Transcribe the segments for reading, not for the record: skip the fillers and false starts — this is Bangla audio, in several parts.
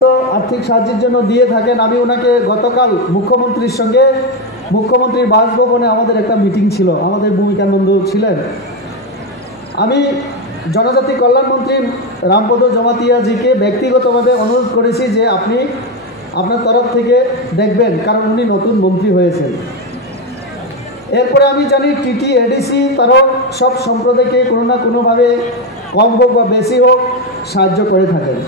তো আর্থিক সাহায্যের জন্য দিয়ে থাকেন। আমি ওনাকে গতকাল মুখ্যমন্ত্রীর সঙ্গে মুখ্যমন্ত্রীর বাসভবনে আমাদের একটা মিটিং ছিল, আমাদের ভূমিকানন্দ ছিলেন। আমি জনজাতি কল্যাণমন্ত্রী রামপদ জমাতিয়াজিকে ব্যক্তিগতভাবে অনুরোধ করেছি যে আপনি আপনার তরফ থেকে দেখবেন, কারণ উনি নতুন মন্ত্রী হয়েছেন। এরপরে আমি জানি টিটি এডিসি তারাও সব সম্প্রদায়কে কোনো না কোনোভাবে কম হোক বা বেশি হোক সাহায্য করে থাকেন।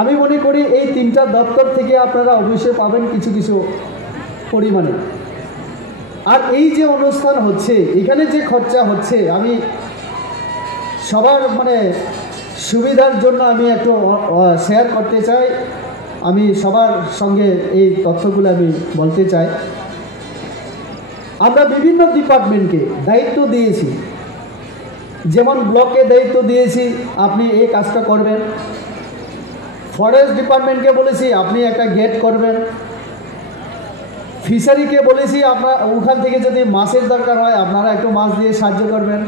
আমি মনে করি এই তিনটা দপ্তর থেকে আপনারা অবশ্যই পাবেন কিছু কিছু পরিমাণে। আর এই যে অনুষ্ঠান হচ্ছে, এখানে যে খরচা হচ্ছে, আমি সবার সুবিধার জন্য আমি একটু শেয়ার করতে চাই। আমি সবার সঙ্গে এই তথ্যগুলো আমি বলতে চাই। আমরা বিভিন্ন ডিপার্টমেন্টকে দায়িত্ব দিয়েছি, যেমন ব্লকে দায়িত্ব দিয়েছি আপনি এই কাজটা করবেন, ফরেস্ট ডিপার্টমেন্টকে বলেছি আপনি একটা গেট করবেন, ফিশারিকে বলেছি আপনার ওখান থেকে যদি মাছের দরকার হয় আপনারা একটু মাছ দিয়ে সাহায্য করবেন,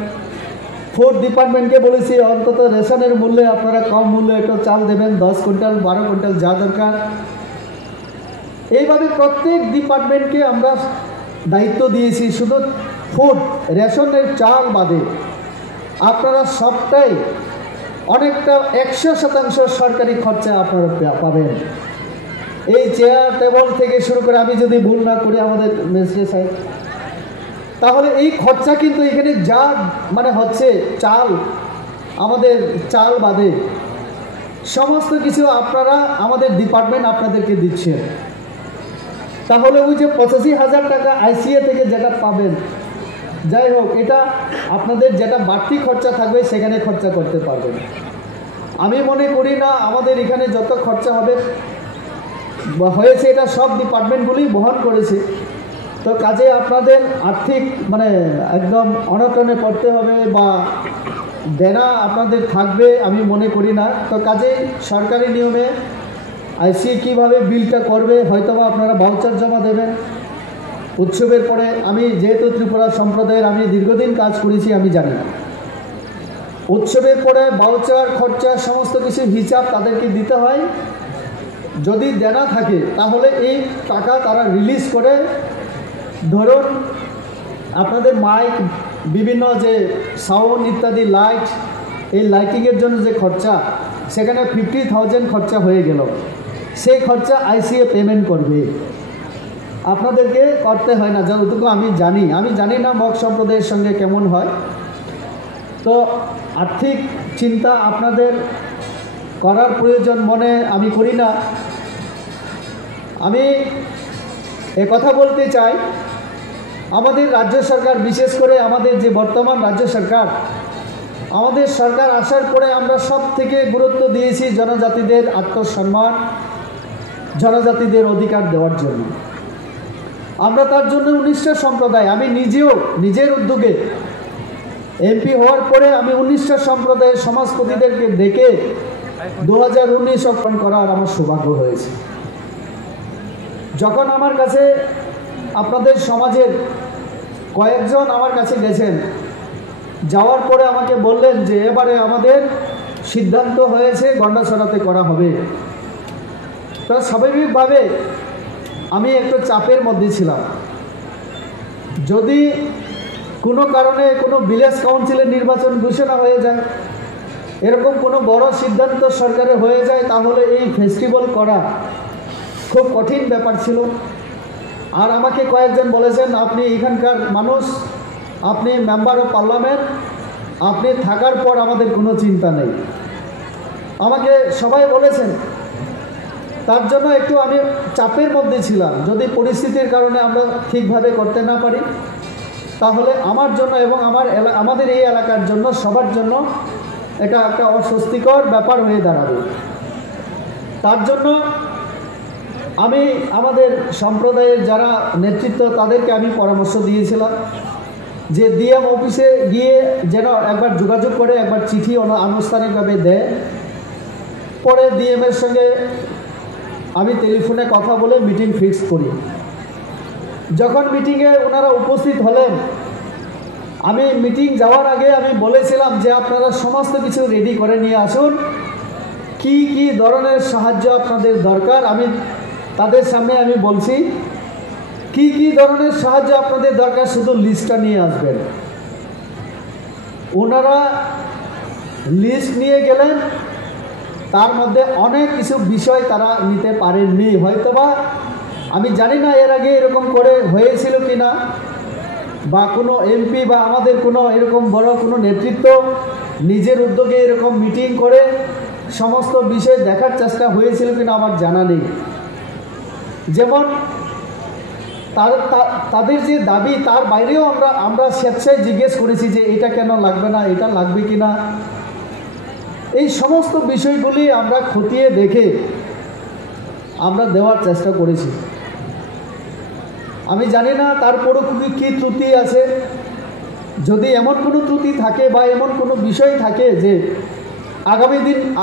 ফুড ডিপার্টমেন্টকে বলেছি অন্তত রেশনের মূল্যে আপনারা কম মূল্যে একটু চাল দেবেন, 10 কুইন্টাল 12 কুইন্টাল যা দরকার। এইভাবে প্রত্যেক ডিপার্টমেন্টকে আমরা দায়িত্ব দিয়েছি। শুধু ফুড রেশনের চাল বাদে আপনারা সবটাই অনেকটা 100% সরকারি খরচা আপনারা পাবেন। এই চেয়ার টেবল থেকে শুরু করে, আমি যদি ভুল না করি আমাদের ম্যাজিস্ট্রেট সাহেব, তাহলে এই খরচা কিন্তু এখানে যা হচ্ছে চাল, আমাদের চাল বাদে সমস্ত কিছু আপনারা আমাদের ডিপার্টমেন্ট আপনাদেরকে দিচ্ছে। তাহলে ওই যে 85,000 টাকা আইসিএ থেকে যেটা পাবেন, যাই হোক এটা আপনাদের যেটা বাড়তি খরচা থাকবে সেখানে খরচা করতে পারবেন। আমি মনে করি না আমাদের এখানে যত খরচা হবে হয়েছে এটা সব ডিপার্টমেন্টগুলি বহন করেছে। তো কাজে আপনাদের আর্থিক একদম অনটনে পড়তে হবে বা দেনা আপনাদের থাকবে আমি মনে করি না। তো কাজেই সরকারি নিয়মে আইসি কীভাবে বিলটা করবে, হয়তোবা আপনারা ভাউচার জমা দেবেন উৎসবের পরে। আমি যেহেতু ত্রিপুরা সম্প্রদায়ের আমি দীর্ঘদিন কাজ করেছি, আমি জানি উৎসবের পরে ভাউচার খরচা সমস্ত কিছু হিসাব তাদেরকে দিতে হয়। যদি দেনা থাকে তাহলে এই টাকা তারা রিলিজ করে, ধরুন আপনাদের মাইক, বিভিন্ন যে সাউন্ড ইত্যাদি লাইট, এই লাইটিংয়ের জন্য যে খরচা, সেখানে 50,000 খরচা হয়ে গেল, সেই খরচা আইসিএ পেমেন্ট করবে, আপনাদেরকে করতে হয় না। যতটুকু আমি জানি না মগ সম্প্রদায়ের সঙ্গে কেমন হয়। তো আর্থিক চিন্তা আপনাদের করার প্রয়োজন মনে আমি করি না। আমি কথা বলতে চাই, আমাদের রাজ্য সরকার, বিশেষ করে আমাদের যে বর্তমান রাজ্য সরকার, আমাদের সরকার আসার পরে আমরা সব থেকে গুরুত্ব দিয়েছি জনজাতিদের আত্মসম্মান, জনজাতিদের অধিকার দেওয়ার জন্য। আমরা তার জন্য 19টা সম্প্রদায়, আমি নিজেও নিজের উদ্যোগে এমপি হওয়ার পরে আমি 19টা সম্প্রদায়ের সমাজপতিদেরকে ডেকে 2019 অর্পণ করার আমার সৌভাগ্য হয়েছে। যখন আমার কাছে আপনাদের সমাজের কয়েকজন আমার কাছে গেছেন, যাওয়ার পরে আমাকে বললেন যে এবারে আমাদের সিদ্ধান্ত হয়েছে গন্ডাছড়াতে করা হবে। তো স্বাভাবিকভাবে আমি একটু চাপের মধ্যে ছিলাম। যদি কোনো কারণে কোনো ভিলেজ কাউন্সিলের নির্বাচন ঘোষণা হয়ে যায়, এরকম কোনো বড় সিদ্ধান্ত সরকারের হয়ে যায়, তাহলে এই ফেস্টিভ্যাল করা খুব কঠিন ব্যাপার ছিল। আর আমাকে কয়েকজন বলেছেন আপনি এখানকার মানুষ, আপনি মেম্বার অফ পার্লামেন্ট, আপনি থাকার পর আমাদের কোনো চিন্তা নেই, আমাকে সবাই বলেছেন। তার জন্য একটু আমি চাপের মধ্যে ছিলাম। যদি পরিস্থিতির কারণে আমরা ঠিকভাবে করতে না পারি তাহলে আমার জন্য এবং আমাদের এই এলাকার জন্য, সবার জন্য এটা একটা অস্বস্তিকর ব্যাপার হয়ে দাঁড়াবে। তার জন্য আমি আমাদের সম্প্রদায়ের যারা নেতৃত্ব তাদেরকে আমি পরামর্শ দিয়েছিলাম যে ডিএম অফিসে গিয়ে যেন একবার যোগাযোগ করে একবার চিঠি আনুষ্ঠানিকভাবে দেয়। পরে ডিএমের সঙ্গে আমি টেলিফোনে কথা বলে মিটিং ফিক্স করি। যখন মিটিংয়ে ওনারা উপস্থিত হলেন, আমি মিটিং যাওয়ার আগে আমি বলেছিলাম যে আপনারা সমস্ত কিছু রেডি করে নিয়ে আসুন, কি কি ধরনের সাহায্য আপনাদের দরকার আমি তাদের সামনে আমি বলছি। কি কি ধরনের সাহায্য আপনাদের দরকার শুধু লিস্টটা নিয়ে আসবেন। ওনারা লিস্ট নিয়ে গেলেন, তার মধ্যে অনেক কিছু বিষয় তারা নিতে পারেননি হয়তোবা, আমি জানি না এর আগে এরকম করে হয়েছিল কি না, বা কোনো এমপি বা আমাদের কোনো এরকম বড় কোনো নেতৃত্ব নিজের উদ্যোগে এরকম মিটিং করে সমস্ত বিষয় দেখার চেষ্টা হয়েছিল কিনা আমার জানা নেই। যেমন তাদের যে দাবি তার বাইরেও আমরা স্বেচ্ছায় জিজ্ঞেস করেছি যে এটা কেন লাগবে না, এটা লাগবে কি না। এই সমস্ত বিষয়গুলি আমরা খতিয়ে দেখে আমরা দেওয়ার চেষ্টা করেছি। আমি জানি না তারপরও কী ত্রুটি আছে। যদি এমন কোনো ত্রুটি থাকে বা এমন কোনো বিষয় থাকে যে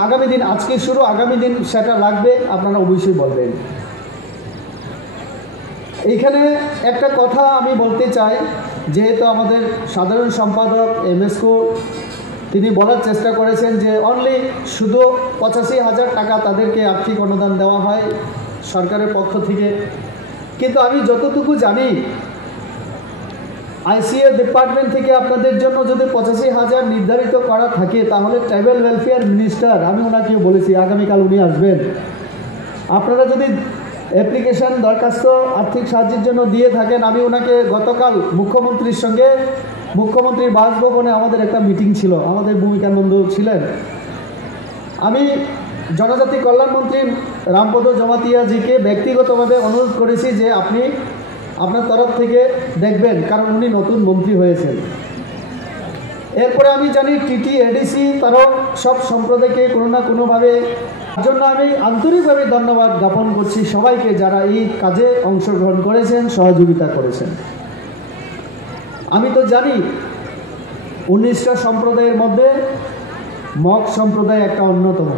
আগামী দিন আজকে শুরু আগামী দিন সেটা লাগবে, আপনারা অবশ্যই বলবেন। এইখানে একটা কথা আমি বলতে চাই, যেহেতু আমাদের সাধারণ সম্পাদক এমএসকো তিনি বলার চেষ্টা করেছেন যে অনলি শুধু 85,000 টাকা তাদেরকে আর্থিক অনুদান দেওয়া হয় সরকারের পক্ষ থেকে, কিন্তু আমি যতটুকু জানি আইসিএ ডিপার্টমেন্ট থেকে আপনাদের জন্য যদি 85,000 নির্ধারিত করা থাকে তাহলে ট্রাইবাল ওয়েলফেয়ার মিনিস্টার, আমি ওনাকে বলেছি আগামীকাল উনি আসবেন, আপনারা যদি অ্যাপ্লিকেশন দরখাস্ত আর্থিক সাহায্যের জন্য দিয়ে থাকেন, আমি ওনাকে গতকাল মুখ্যমন্ত্রীর সঙ্গে মুখ্যমন্ত্রীর বাসভবনে আমাদের একটা মিটিং ছিল, আমাদের ভূমিকানন্দ ছিলেন, আমি জনজাতি কল্যাণমন্ত্রী রামপদ জমাতিয়াজিকে ব্যক্তিগতভাবে অনুরোধ করেছি যে আপনি আপনার তরফ থেকে দেখবেন, কারণ উনি নতুন মন্ত্রী হয়েছেন। এরপরে আমি জানি টিটি এডিসি তারাও সব সম্প্রদায়কে কোনো না কোনোভাবে, তার জন্য আমি আন্তরিকভাবে ধন্যবাদ জ্ঞাপন করছি সবাইকে যারা এই কাজে অংশগ্রহণ করেছেন, সহযোগিতা করেছেন। আমি তো জানি 19টা সম্প্রদায়ের মধ্যে মগ সম্প্রদায় একটা অন্যতম।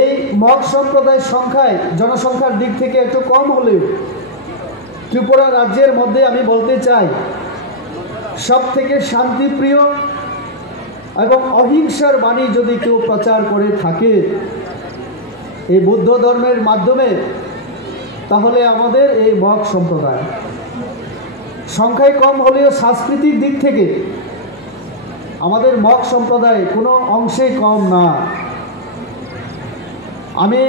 এই মগ সম্প্রদায়ের সংখ্যায় জনসংখ্যার দিক থেকে একটু কম হলেও ত্রিপুরা রাজ্যের মধ্যে আমি বলতে চাই সব থেকে শান্তিপ্রিয় এবং অহিংসার বাণী যদি কেউ প্রচার করে থাকে এই বৌদ্ধ ধর্মের মাধ্যমে, তাহলে আমাদের এই মগ সম্প্রদায় সংখ্যায় কম হলেও সাংস্কৃতিক দিক থেকে আমাদের মগ সম্প্রদায় কোনো অংশেই কম না। আমি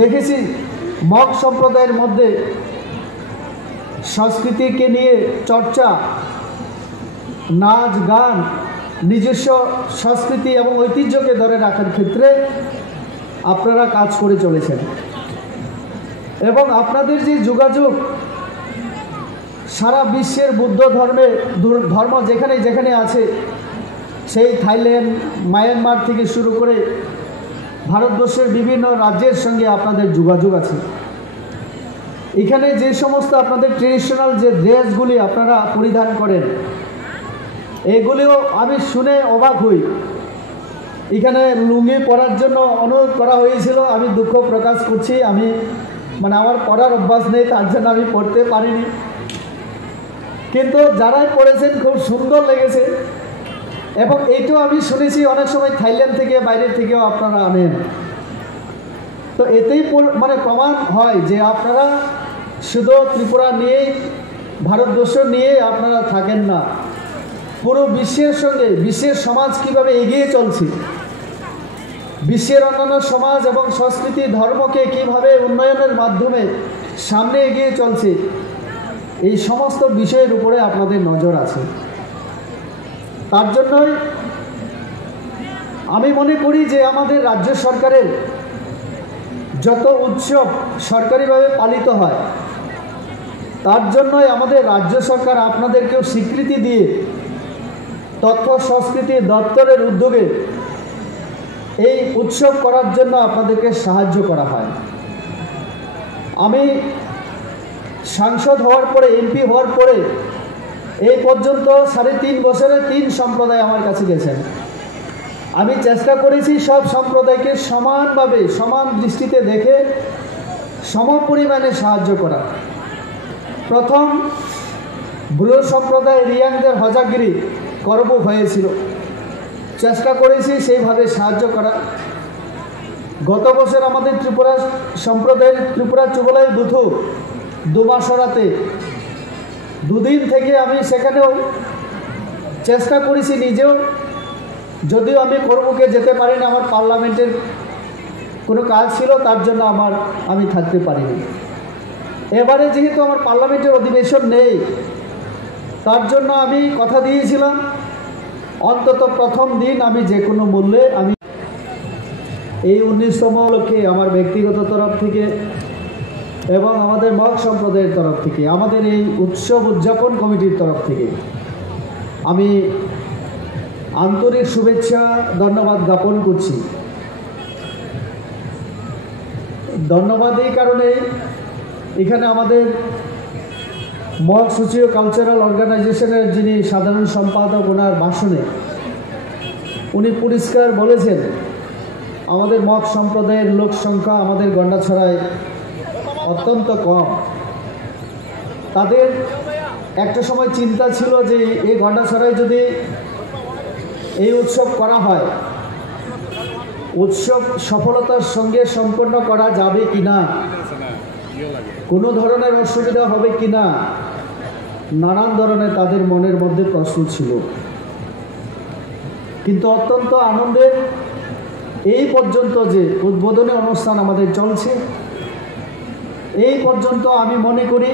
দেখেছি মগ সম্প্রদায়ের মধ্যে সংস্কৃতিকে নিয়ে চর্চা, নাচ গান, নিজস্ব সংস্কৃতি এবং ঐতিহ্যকে ধরে রাখার ক্ষেত্রে আপনারা কাজ করে চলেছেন এবং আপনাদের যে যোগাযোগ সারা বিশ্বের বৌদ্ধ ধর্ম যেখানে যেখানে আছে, সেই থাইল্যান্ড, মায়ানমার থেকে শুরু করে ভারতবর্ষের বিভিন্ন রাজ্যের সঙ্গে আপনাদের যোগাযোগ আছে। এখানে যে সমস্ত আপনাদের ট্রেডিশনাল যে ড্রেসগুলি আপনারা পরিধান করেন, এগুলিও আমি শুনে অবাক হই। এখানে লুঙ্গি পরার জন্য অনুরোধ করা হয়েছিল, আমি দুঃখ প্রকাশ করছি, আমি আমার পরার অভ্যাস নেই, তার জন্য আমি পড়তে পারিনি, কিন্তু যারাই পড়েছেন খুব সুন্দর লেগেছে। এবং এইটাও আমি শুনেছি অনেক সময় থাইল্যান্ড থেকে বাইরের থেকেও আপনারা আনেন। তো এতেই প্রমাণ হয় যে আপনারা শুধু ত্রিপুরা নিয়েই, ভারতবর্ষ নিয়ে আপনারা থাকেন না, পুরো বিশ্বের সঙ্গে বিশ্বের সমাজ কিভাবে এগিয়ে চলছে, বিশ্বের অন্যান্য সমাজ এবং সংস্কৃতি ধর্মকে কিভাবে উন্নয়নের মাধ্যমে সামনে এগিয়ে চলছে, এই সমস্ত বিষয়ের উপরে আপনাদের নজর আছে। তার জন্যই আমি মনে করি যে আমাদের রাজ্য সরকারের যত উৎসব সরকারিভাবে পালিত হয়, তার জন্যই আমাদের রাজ্য সরকার আপনাদেরকেও স্বীকৃতি দিয়ে তথ্য সংস্কৃতি দপ্তরের উদ্যোগে এই উৎসব করার জন্য আপনাদেরকে সাহায্য করা হয়। আমি সাংসদ হওয়ার পরে, এমপি হওয়ার পরে এই পর্যন্ত 3.5 বছরে 3 সম্প্রদায় আমার কাছে গেছেন। আমি চেষ্টা করেছি সব সম্প্রদায়কে সমানভাবে, সমান দৃষ্টিতে দেখে সম পরিমাণে সাহায্য করা। প্রথম ব্রু সম্প্রদায় রিয়াংদের হজাগিরি করব হয়েছিল, চেষ্টা করেছি সেইভাবে সাহায্য করা। গত বছর আমাদের ত্রিপুরা সম্প্রদায়ের ত্রিপুরা চুবলাই বুথু দুমাসরাতে দুদিন থেকে আমি সেখানেও চেষ্টা করেছি নিজেও, যদিও আমি করবুকে যেতে পারি না, আমার পার্লামেন্টের কোনো কাজ ছিল, তার জন্য আমি থাকতে পারিনি। এবারে যেহেতু আমার পার্লামেন্টের অধিবেশন নেই, তার জন্য আমি কথা দিয়েছিলাম অন্তত প্রথম দিন আমি যে কোনো মূল্যে আমি এই 19তম লক্ষ্যে আমার ব্যক্তিগত তরফ থেকে এবং আমাদের মগ সম্প্রদায়ের তরফ থেকে, আমাদের এই উৎসব উদযাপন কমিটির তরফ থেকে আমি আন্তরিক শুভেচ্ছা ধন্যবাদ জ্ঞাপন করছি। ধন্যবাদ এই কারণে, এখানে আমাদের মগ সোশিও কালচারাল অর্গানাইজেশনের যিনি সাধারণ সম্পাদক, ওনার ভাষণে উনি পরিষ্কার বলেছেন আমাদের মগ সম্প্রদায়ের লোক সংখ্যা আমাদের গন্ডাছড়ায় অত্যন্ত কম। তাদের একটা সময় চিন্তা ছিল যে এই গন্ডাছড়ায় যদি এই উৎসব করা হয়, উৎসব সফলতার সঙ্গে সম্পন্ন করা যাবে কিনা, কোনো ধরনের অসুবিধা হবে কিনা, নানান ধরনের তাদের মনের মধ্যে প্রশ্ন ছিল। কিন্তু অত্যন্ত আনন্দের এই পর্যন্ত যে উদ্বোধনী অনুষ্ঠান আমাদের চলছে, এই পর্যন্ত আমি মনে করি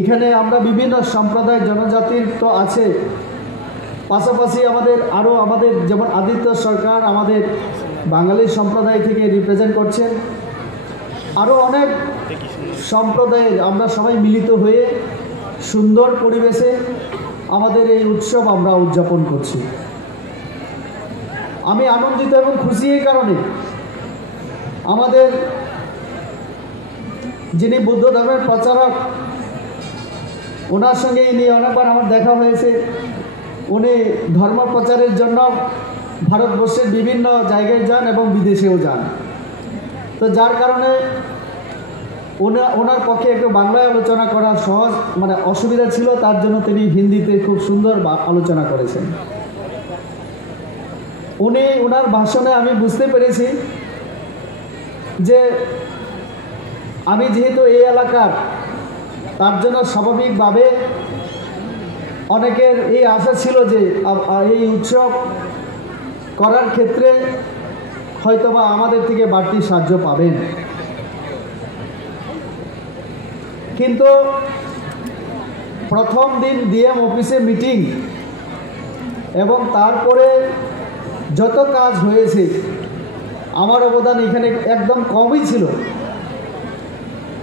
এখানে আমরা বিভিন্ন সম্প্রদায় জনজাতির তো আছে, পাশাপাশি আমাদের যেমন আদিত্য সরকার আমাদের বাঙালি সম্প্রদায় থেকে রিপ্রেজেন্ট করছেন, আরও অনেক সম্প্রদায়ের আমরা সবাই মিলিত হয়ে সুন্দর পরিবেশে আমাদের এই উৎসব আমরা উদযাপন করছি। আমি আনন্দিত এবং খুশি এই কারণে, আমাদের যিনি বুদ্ধ ধর্মের প্রচারক, ওনার সঙ্গে নিয়ে অনেকবার আমার দেখা হয়েছে। উনি ধর্ম প্রচারের জন্য ভারতবর্ষের বিভিন্ন জায়গায় যান এবং বিদেশেও যান। তো যার কারণে ওনার পক্ষে একটু বাংলায় আলোচনা করা সহজ অসুবিধা ছিল, তার জন্য তিনি হিন্দিতে খুব সুন্দর আলোচনা করেছেন। ওনার ভাষণে আমি বুঝতে পেরেছি যে আমি যেহেতু এই এলাকার, তার জন্য স্বাভাবিকভাবে অনেকের এই আশা ছিল যে এই উৎসব করার ক্ষেত্রে হয়তোবা আমাদের থেকে বাড়তি সাহায্য পাবেন। কিন্তু প্রথম দিন ডিএম অফিসে মিটিং এবং তারপরে যত কাজ হয়েছে, আমার অবদান এখানে একদম কমই ছিল।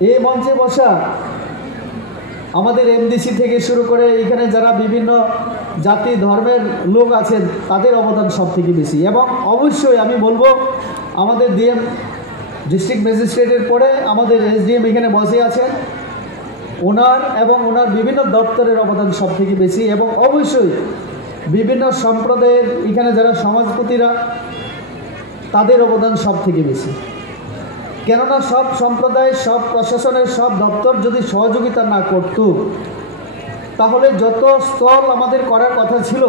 এই মঞ্চে বসা আমাদের এমডিসি থেকে শুরু করে এখানে যারা বিভিন্ন জাতি ধর্মের লোক আছেন, তাদের অবদান সব থেকে বেশি। এবং অবশ্যই আমি বলবো আমাদের ডিএম ডিস্ট্রিক্ট ম্যাজিস্ট্রেটের পরে আমাদের এসডিএম এখানে বসে আছেন, ওনার বিভিন্ন দপ্তরের অবদান সব থেকে বেশি। এবং অবশ্যই বিভিন্ন সম্প্রদায়ের এখানে যারা সমাজপতিরা, তাদের অবদান সব থেকে বেশি। কেননা সব সম্প্রদায়, সব প্রশাসনের সব দপ্তর যদি সহযোগিতা না করত, তাহলে যত স্টল আমাদের করার কথা ছিল,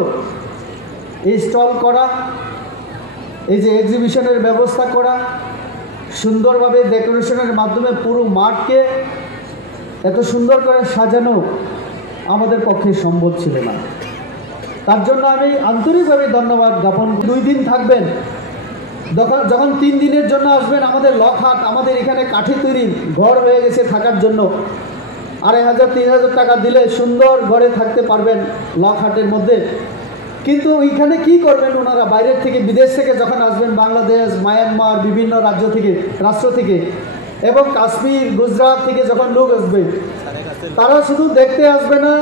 এই স্টল করা, এই যে এক্সিবিশনের ব্যবস্থা করা, সুন্দরভাবে ডেকোরেশনের মাধ্যমে পুরো মাঠকে এত সুন্দর করে সাজানো আমাদের পক্ষে সম্ভব ছিল না। তার জন্য আমি আন্তরিকভাবে ধন্যবাদ জ্ঞাপন। 2 দিন থাকবেন, যখন 3 দিনের জন্য আসবেন, আমাদের লকহাট, আমাদের এখানে কাঠি তৈরি ঘর হয়ে গেছে থাকার জন্য। 2500-3000 টাকা দিলে সুন্দর ঘরে থাকতে পারবেন লকহাটের মধ্যে। কিন্তু এইখানে কি করবেন ওনারা? বাইরের থেকে, বিদেশ থেকে যখন আসবেন, বাংলাদেশ, মায়ানমার, বিভিন্ন রাষ্ট্র থেকে এবং কাশ্মীর, গুজরাট থেকে যখন লোক আসবে, তারা শুধু দেখতে আসবে না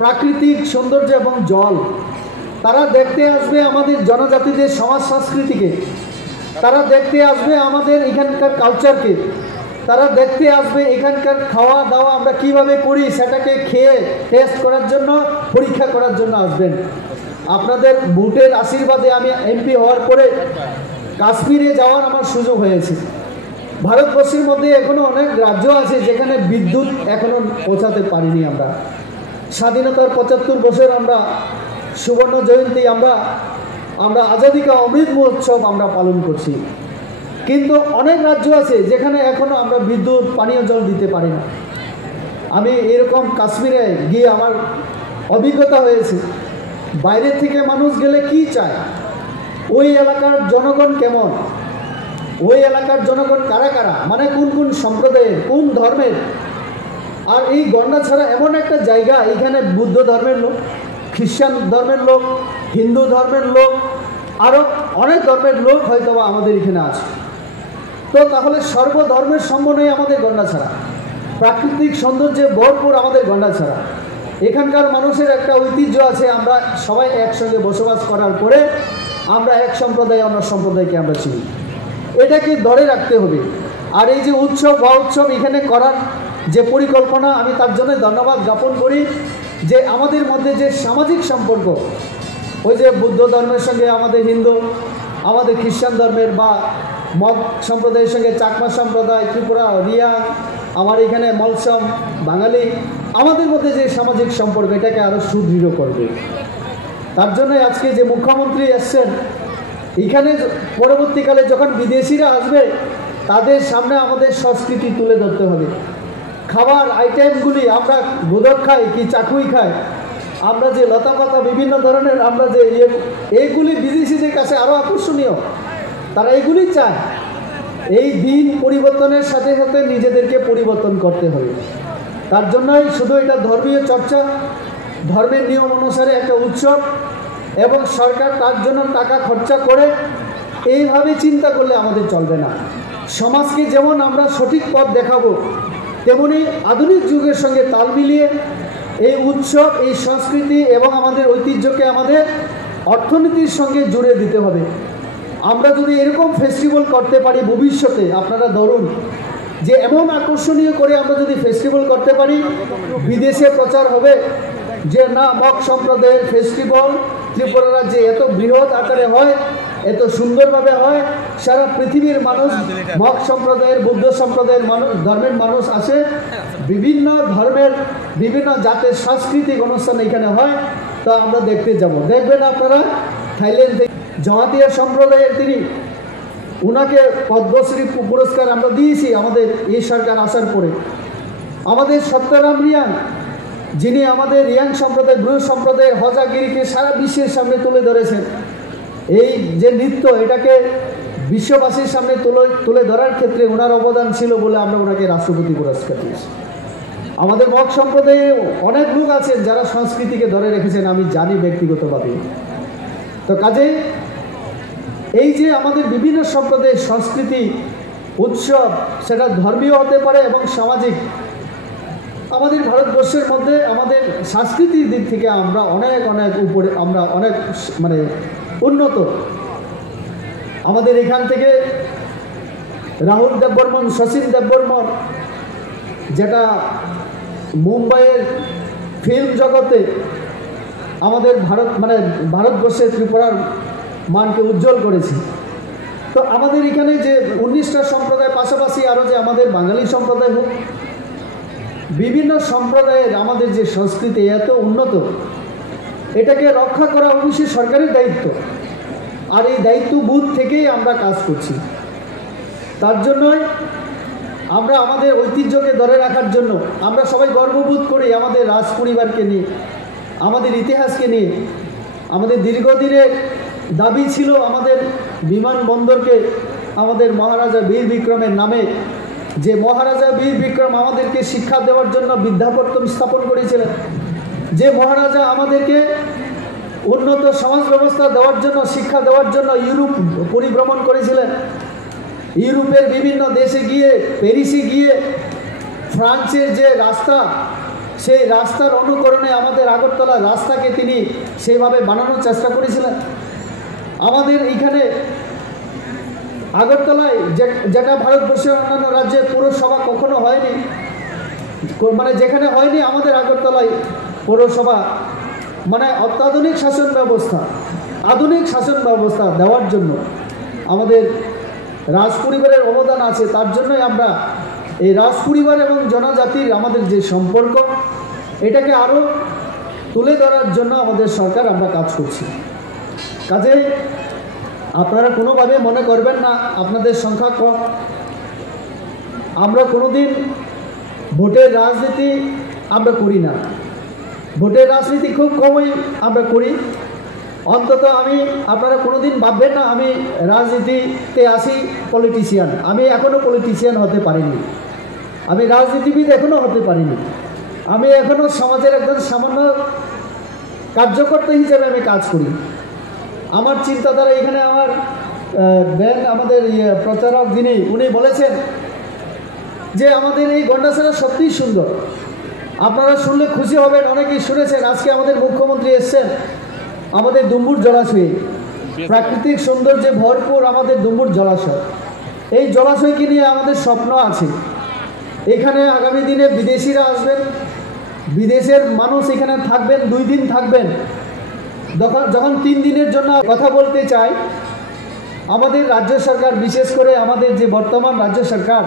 প্রাকৃতিক সৌন্দর্য এবং জল, তারা দেখতে আসবে আমাদের জনজাতিদের সমাজ সংস্কৃতিকে, তারা দেখতে আসবে আমাদের এখানকার কালচারকে, তারা দেখতে আসবে এখানকার খাওয়া দাওয়া আমরা কিভাবে করি, সেটাকে খেয়ে টেস্ট করার জন্য, পরীক্ষা করার জন্য আসবেন। আপনাদের ভোটের আশীর্বাদে আমি এমপি হওয়ার পরে কাশ্মীরে যাওয়ার আমার সুযোগ হয়েছে। ভারতবর্ষের মধ্যে এখনও অনেক রাজ্য আছে যেখানে বিদ্যুৎ এখনও পৌঁছাতে পারিনি আমরা। স্বাধীনতার 75 বছর আমরা সুবর্ণ জয়ন্তী আমরা আমরা আজাদি কা অমৃত মহোৎসব আমরা পালন করছি। কিন্তু অনেক রাজ্য আছে যেখানে এখনও আমরা বিদ্যুৎ পানীয় জল দিতে পারি না। আমি এরকম কাশ্মীরে গিয়ে আমার অভিজ্ঞতা হয়েছে। বাইরে থেকে মানুষ গেলে কি চায়, ওই এলাকার জনগণ কেমন, ওই এলাকার জনগণ কারা কারা, মানে কোন কোন সম্প্রদায়ের, কোন ধর্মের। আর এই গন্ডাছড়া এমন একটা জায়গা, এখানে বুদ্ধ ধর্মের লোক, খ্রিস্টান ধর্মের লোক, হিন্দু ধর্মের লোক, আরও অনেক ধর্মের লোক হয়তো আমাদের এখানে আছে। তো তাহলে সর্বধর্মের সমন্বয়ে আমাদের গন্ডাছড়া, প্রাকৃতিক সৌন্দর্যে ভরপুর আমাদের গন্ডাছড়া। এখানকার মানুষের একটা ঐতিহ্য আছে, আমরা সবাই একসঙ্গে বসবাস করার পরে আমরা এক সম্প্রদায় অন্য সম্প্রদায়কে আমরা চিনি। এটাকে ধরে রাখতে হবে। আর এই যে উৎসব বা উৎসব এখানে করার যে পরিকল্পনা, আমি তার জন্য ধন্যবাদ জ্ঞাপন করি যে আমাদের মধ্যে যে সামাজিক সম্পর্ক, ওই যে বুদ্ধ ধর্মের সঙ্গে আমাদের হিন্দু, আমাদের খ্রিস্টান ধর্মের বা মগ সম্প্রদায়ের সঙ্গে চাকমা সম্প্রদায়, ত্রিপুরা, রিয়াং, আমার এখানে মলসম, বাঙালি, আমাদের মধ্যে যে সামাজিক সম্পর্ক এটাকে আরও সুদৃঢ় করবে। তার জন্য আজকে যে মুখ্যমন্ত্রী এসছেন, এখানে পরবর্তীকালে যখন বিদেশিরা আসবে তাদের সামনে আমাদের সংস্কৃতি তুলে ধরতে হবে। খাবার আইটেমগুলি আমরা গোদক খাই কি চাকুই খাই, আমরা যে লতা পাতা বিভিন্ন ধরনের আমরা যে এইগুলি বিদেশিদের কাছে আরও আকর্ষণীয়, তারা এগুলি চায়। এই দিন পরিবর্তনের সাথে সাথে নিজেদেরকে পরিবর্তন করতে হবে। তার জন্যই শুধু এটা ধর্মীয় চর্চা, ধর্মের নিয়ম অনুসারে একটা উৎসব, এবং সরকার তার জন্য টাকা খরচা করে এইভাবে চিন্তা করলে আমাদের চলবে না। সমাজকে যেমন আমরা সঠিক পথ দেখাবো, তেমনি আধুনিক যুগের সঙ্গে তাল মিলিয়ে এই উৎসব, এই সংস্কৃতি এবং আমাদের ঐতিহ্যকে আমাদের অর্থনীতির সঙ্গে জুড়ে দিতে হবে। আমরা যদি এরকম ফেস্টিভ্যাল করতে পারি ভবিষ্যতে, আপনারা ধরুন যে এমন আকর্ষণীয় করে আমরা যদি ফেস্টিভ্যাল করতে পারি, বিদেশে প্রচার হবে যে না, মগ সম্প্রদায়ের ফেস্টিভ্যাল ত্রিপুরা রাজ্যে এত বৃহৎ আকারে হয়, এত সুন্দরভাবে হয়, সারা পৃথিবীর মানুষ, মগ সম্প্রদায়ের, বুদ্ধ সম্প্রদায়ের মানুষ, ধর্মের মানুষ আসে, বিভিন্ন ধর্মের বিভিন্ন জাতের সাংস্কৃতিক অনুষ্ঠান এখানে হয়। তা আমরা দেখতে যাব। দেখবেন আপনারা থাইল্যান্ড থেকে জমাতিয়া সম্প্রদায়ের তিনি, ওনাকে পদ্মশ্রী পুরস্কার আমরা দিয়েছি আমাদের এই সরকার আসার পরে। আমাদের সত্যরাম রিয়াং, যিনি আমাদের রিয়াং সম্প্রদায়, ব্রু সম্প্রদায়ের হজাগিরিকে সারা বিশ্বের সামনে তুলে ধরেছেন। এই যে নৃত্য, এটাকে বিশ্ববাসীর সামনে তুলে ধরার ক্ষেত্রে ওনার অবদান ছিল বলে আমরা ওনাকে রাষ্ট্রপতি পুরস্কার দিয়েছি। আমাদের মগ সম্প্রদায়ে অনেক লোক আছেন যারা সংস্কৃতিকে ধরে রেখেছেন, আমি জানি ব্যক্তিগতভাবে। তো কাজে এই যে আমাদের বিভিন্ন সম্প্রদায়ের সংস্কৃতি উৎসব, সেটা ধর্মীয় হতে পারে এবং সামাজিক। আমাদের ভারতবর্ষের মধ্যে আমাদের সাংস্কৃতিক দিক থেকে আমরা অনেক অনেক উপরে, আমরা অনেক মানে উন্নত। আমাদের এখান থেকে রাহুল দেববর্মন, শচীন দেববর্মন, যেটা মুম্বাইয়ের ফিল্ম জগতে আমাদের ভারতবর্ষের ত্রিপুরার মানকে উজ্জ্বল করেছে। তো আমাদের এখানে যে 19টা সম্প্রদায়, পাশাপাশি আরও যে আমাদের বাঙালি সম্প্রদায় হোক, বিভিন্ন সম্প্রদায়ের আমাদের যে সংস্কৃতি এত উন্নত, এটাকে রক্ষা করা অবশ্যই সরকারের দায়িত্ব। আর এই দায়িত্ববোধ থেকেই আমরা কাজ করছি। তার জন্যই আমরা আমাদের ঐতিহ্যকে ধরে রাখার জন্য আমরা সবাই গর্ববোধ করি আমাদের রাজ পরিবারকে নিয়ে, আমাদের ইতিহাসকে নিয়ে। আমাদের দীর্ঘদিনের দাবি ছিল আমাদের বিমানবন্দরকে আমাদের মহারাজা বীর বিক্রমের নামে, যে মহারাজা বীর বিক্রম আমাদেরকে শিক্ষা দেওয়ার জন্য বিদ্যাপত্তন স্থাপন করেছিলেন, যে মহারাজা আমাদেরকে উন্নত সমাজ ব্যবস্থা দেওয়ার জন্য, শিক্ষা দেওয়ার জন্য ইউরোপ পরিভ্রমণ করেছিলেন। ইউরোপের বিভিন্ন দেশে গিয়ে, প্যারিসে গিয়ে ফ্রান্সের যে রাস্তা, সেই রাস্তার অনুকরণে আমাদের আগরতলা রাস্তাকে তিনি সেইভাবে বানানোর চেষ্টা করেছিলেন। আমাদের এইখানে আগরতলায় যেটা ভারতবর্ষের অন্যান্য রাজ্যে পৌরসভা কখনো হয়নি, মানে যেখানে হয়নি, আমাদের আগরতলায় পৌরসভা, মানে অত্যাধুনিক শাসন ব্যবস্থা, আধুনিক শাসন ব্যবস্থা দেওয়ার জন্য আমাদের রাজ পরিবারের অবদান আছে। তার জন্যই আমরা এই রাজ পরিবার এবং জনজাতির আমাদের যে সম্পর্ক, এটাকে আরও তুলে ধরার জন্য আমাদের সরকার আমরা কাজ করছি। কাজেই আপনারা কোনোভাবে মনে করবেন না আপনাদের সংখ্যা কম। আমরা কোনোদিন ভোটের রাজনীতি আমরা করি না, ভোটের রাজনীতি খুব কমই আমরা করি। অন্তত আপনারা কোনোদিন ভাববেন না আমি রাজনীতিতে আসি পলিটিশিয়ান। আমি এখনও পলিটিশিয়ান হতে পারিনি, আমি রাজনীতিবিদ এখনও হতে পারিনি। আমি এখনও সমাজের একজন সামান্য কার্যকর্তা হিসেবে আমি কাজ করি। আমার চিন্তাধারা এখানে আমার আমাদের প্রচারক উনি বলেছেন যে আমাদের এই গন্ডাছড়া সত্যিই সুন্দর। আপনারা শুনলে খুশি হবেন, অনেকেই শুনেছেন। আজকে আমাদের মুখ্যমন্ত্রী এসছেন আমাদের দুম্বুর জলাশয়ে, প্রাকৃতিক সৌন্দর্যে ভরপুর আমাদের দুম্বুর জলাশয়। এই জলাশয়কে নিয়ে আমাদের স্বপ্ন আছে। এখানে আগামী দিনে বিদেশিরা আসবেন, বিদেশের মানুষ এখানে থাকবেন, 2 দিন থাকবেন। যখন 3 দিনের জন্য কথা বলতে চাই, আমাদের রাজ্য সরকার, বিশেষ করে আমাদের যে বর্তমান রাজ্য সরকার,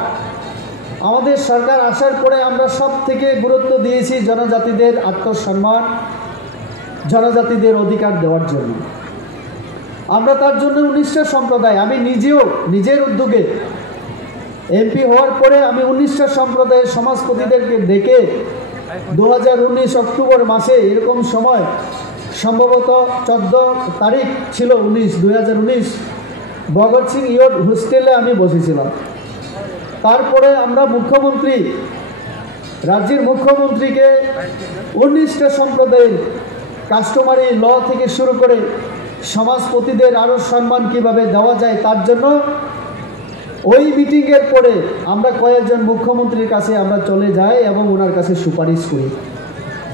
আমাদের সরকার আসার পরে আমরা সব থেকে গুরুত্ব দিয়েছি জনজাতিদের আত্মসম্মান, জনজাতিদের অধিকার দেওয়ার জন্য। আমরা তার জন্য 19টা সম্প্রদায়, আমি নিজেও নিজের উদ্যোগে এমপি হওয়ার পরে আমি 19টা সম্প্রদায়ের সমাজপতিদেরকে ডেকে 2019 অক্টোবর মাসে এরকম সময়, সম্ভবত 14 তারিখ ছিল 2019, ভগৎ সিং ইয়ট হোস্টেলে আমি বসেছিলাম। তারপরে আমরা রাজ্যের মুখ্যমন্ত্রীকে 19টা সম্প্রদায়ের কাস্টমারি ল থেকে শুরু করে সমাজপতিদের আরও সম্মান কিভাবে দেওয়া যায় তার জন্য ওই মিটিংয়ের পরে আমরা কয়েকজন মুখ্যমন্ত্রীর কাছে আমরা চলে যাই এবং ওনার কাছে সুপারিশ করি।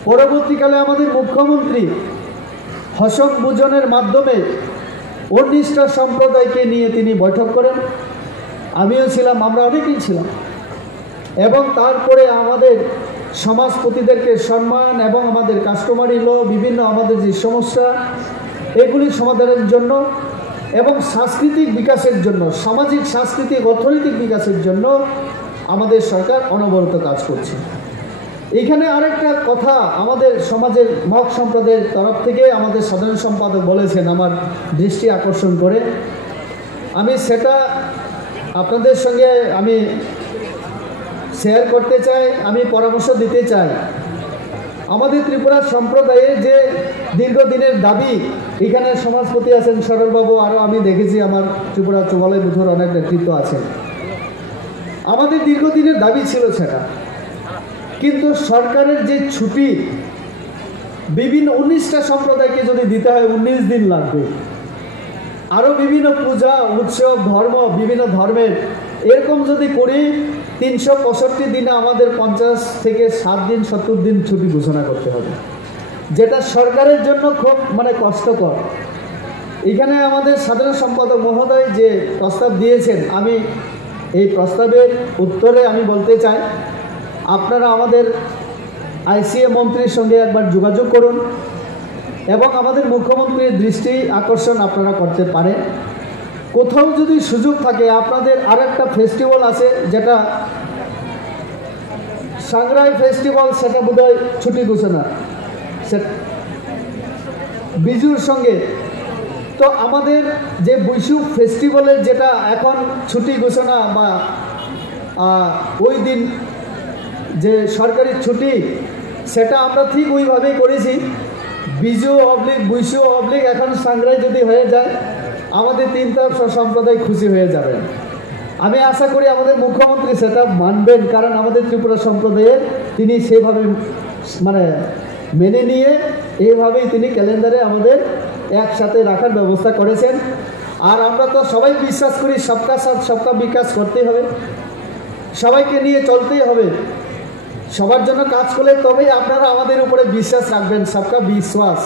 পরবর্তীকালে আমাদের মুখ্যমন্ত্রী হসন বুজনের মাধ্যমে 19টা সম্প্রদায়কে নিয়ে তিনি বৈঠক করেন, আমিও ছিলাম, আমরা অনেকেই ছিলাম। এবং তারপরে আমাদের সমাজপতিদেরকে সম্মান এবং আমাদের কাস্টমারি ল, বিভিন্ন আমাদের যে সমস্যা, এগুলি সমাধানের জন্য এবং সাংস্কৃতিক বিকাশের জন্য, সামাজিক সাংস্কৃতিক অর্থনৈতিক বিকাশের জন্য আমাদের সরকার অনবরত কাজ করছে। এখানে আরেকটা কথা আমাদের সমাজের মগ সম্প্রদায়ের তরফ থেকে আমাদের সাধারণ সম্পাদক বলেছেন, আমার দৃষ্টি আকর্ষণ করে, আমি সেটা আপনাদের সঙ্গে আমি শেয়ার করতে চাই, আমি পরামর্শ দিতে চাই। আমাদের ত্রিপুরা সম্প্রদায়ের যে দীর্ঘদিনের দাবি, এখানে সমাজপতি আছেন সরলবাবু, আরও আমি দেখেছি আমার ত্রিপুরা চৌবালাই বুথর অনেক নেতৃত্ব আছেন। আমাদের দীর্ঘদিনের দাবি ছিল সেটা, কিন্তু সরকারের যে ছুটি বিভিন্ন 19টা সম্প্রদায়কে যদি দিতে হয় 19 দিন লাগবে। আরও বিভিন্ন পূজা উৎসব ধর্ম, বিভিন্ন ধর্মের এরকম যদি করি 365 দিনে আমাদের 50 থেকে 7 দিন 70 দিন ছুটি ঘোষণা করতে হবে, যেটা সরকারের জন্য খুব কষ্টকর। এখানে আমাদের সাধারণ সম্পাদক মহোদয় যে প্রস্তাব দিয়েছেন, আমি এই প্রস্তাবের উত্তরে আমি বলতে চাই, আপনারা আমাদের আইসিএ মন্ত্রীর সঙ্গে একবার যোগাযোগ করুন এবং আমাদের মুখ্যমন্ত্রীর দৃষ্টি আকর্ষণ আপনারা করতে পারেন। কোথাও যদি সুযোগ থাকে, আপনাদের আরেকটা ফেস্টিভ্যাল আছে যেটা সাংগ্রাই ফেস্টিভ্যাল, সেটা বোধহয় ছুটি ঘোষণা বিজুর সঙ্গে। তো আমাদের যে বৈশু ফেস্টিভ্যালের যেটা এখন ছুটি ঘোষণা বা ওই দিন যে সরকারি ছুটি, সেটা আমরা ঠিক ওইভাবেই করেছি। বিজু অবলিক বৈশু অবলিক এখন সাংগ্রাই যদি হয়ে যায়, আমাদের 3টা সম্প্রদায় খুশি হয়ে যাবেন। আমি আশা করি আমাদের মুখ্যমন্ত্রী সেটা মানবেন, কারণ আমাদের ত্রিপুরা সম্প্রদায়ের তিনি সেভাবে মেনে নিয়ে এইভাবেই তিনি ক্যালেন্ডারে আমাদের একসাথে রাখার ব্যবস্থা করেছেন। আর আমরা তো সবাই বিশ্বাস করি সবকা সাথ সবকা বিকাশ করতেই হবে, সবাইকে নিয়ে চলতেই হবে, সবার জন্য কাজ করলে তবেই আপনারা আমাদের উপরে বিশ্বাস রাখবেন। সবকা বিশ্বাস।